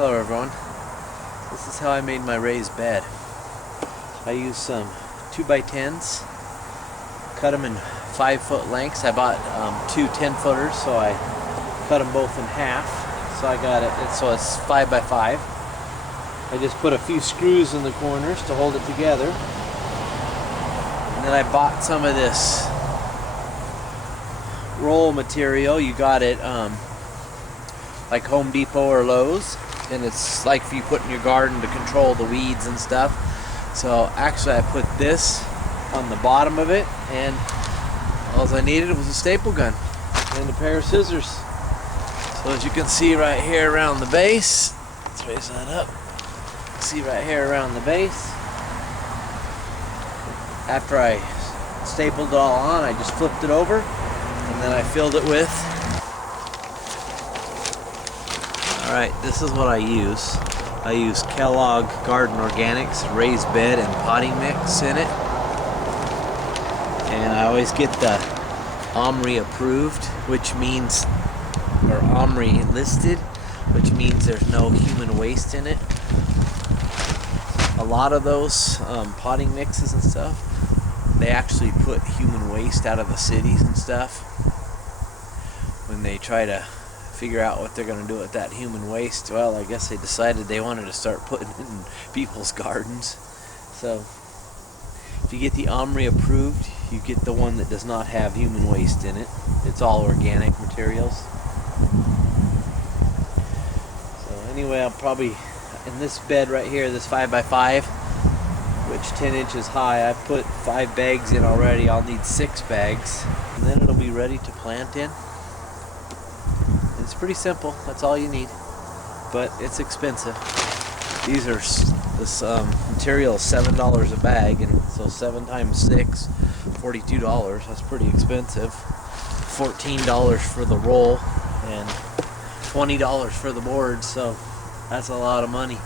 Hello everyone. This is how I made my raised bed. I used some 2x10s, cut them in 5-foot lengths. I bought two 10-footers, so I cut them both in half. So I got it, so it's 5x5. I just put a few screws in the corners to hold it together. And then I bought some of this roll material. You got it like Home Depot or Lowe's, and it's like for you put in your garden to control the weeds and stuff. So actually I put this on the bottom of it, and all I needed was a staple gun and a pair of scissors. So as you can see right here around the base, let's raise that up. See right here around the base, after I stapled it all on, I just flipped it over and then I filled it with. Alright, this is what I use. I use Kellogg Garden Organics raised bed and potting mix in it. And I always get the OMRI approved, which means, or OMRI listed, which means there's no human waste in it. A lot of those potting mixes and stuff, they actually put human waste out of the cities and stuff when they try to figure out what they're going to do with that human waste. Well, I guess they decided they wanted to start putting it in people's gardens. So if you get the OMRI approved, you get the one that does not have human waste in it. It's all organic materials. So anyway, I'll probably, in this bed right here, this 5x5, which 10 inches high, I put 5 bags in already. I'll need 6 bags, and then it'll be ready to plant in. It's pretty simple. That's all you need, but it's expensive. These are this material is $7 a bag, and so 7 times 6, $42. That's pretty expensive. $14 for the roll and $20 for the board. So that's a lot of money,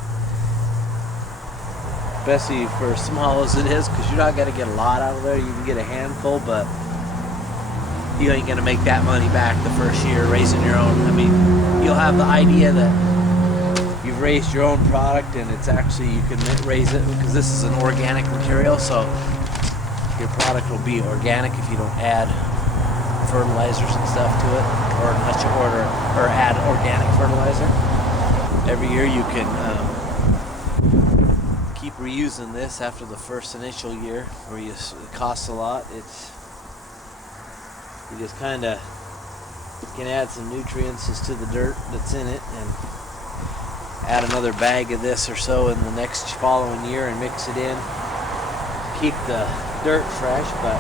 especially for as small as it is, because you're not going to get a lot out of there. You can get a handful, but you ain't going to make that money back the first year raising your own. I mean, you'll have the idea that you've raised your own product, and it's actually, you can raise it because this is an organic material, so your product will be organic if you don't add fertilizers and stuff to it, or unless you order or add organic fertilizer. Every year you can keep reusing this after the first initial year where it costs a lot. You just kind of can add some nutrients to the dirt that's in it, and add another bag of this or so in the next following year and mix it in. Keep the dirt fresh. But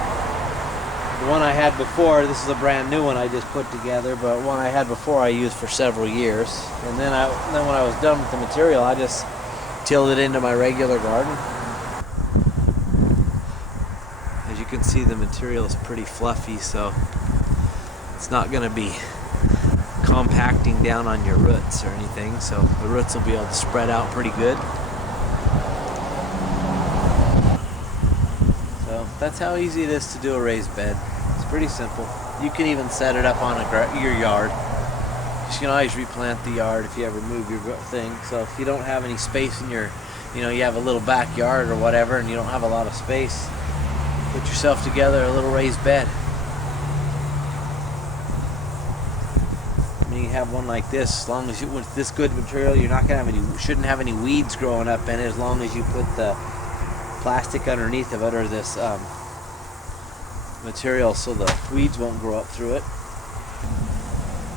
the one I had before, this is a brand new one I just put together, but one I had before I used for several years. And then when I was done with the material, I just tilled it into my regular garden. As you can see, the material is pretty fluffy, so it's not going to be compacting down on your roots or anything, so the roots will be able to spread out pretty good. So that's how easy it is to do a raised bed. It's pretty simple. You can even set it up on your yard. You can always replant the yard if you ever move your thing. So if you don't have any space in your, you have a little backyard or whatever, and you don't have a lot of space, put yourself together a little raised bed. I mean, you have one like this. As long as with this good material, you're not gonna have shouldn't have any weeds growing up in it, as long as you put the plastic underneath of it, or this material, so the weeds won't grow up through it.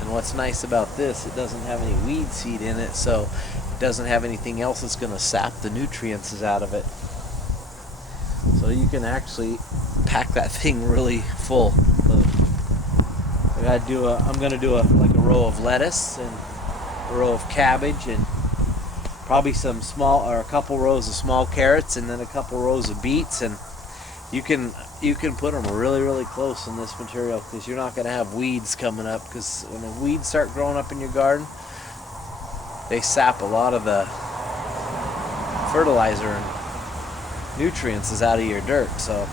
And what's nice about this, it doesn't have any weed seed in it, so it doesn't have anything else that's gonna sap the nutrients out of it. So you can actually pack that thing really full. I'm gonna do like a row of lettuce and a row of cabbage, and probably some a couple rows of small carrots, and then a couple rows of beets. And you can put them really, really close in this material, because you're not gonna have weeds coming up. Because when the weeds start growing up in your garden, they sap a lot of the fertilizer and nutrients is out of your dirt. So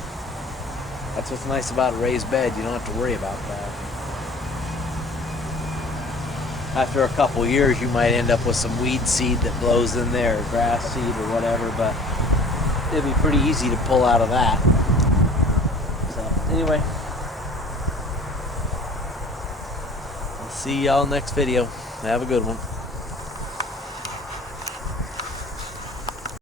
that's what's nice about a raised bed. You don't have to worry about that. after a couple years, you might end up with some weed seed that blows in there, or grass seed or whatever, but it'd be pretty easy to pull out of that. So anyway, I'll see y'all next video. Have a good one.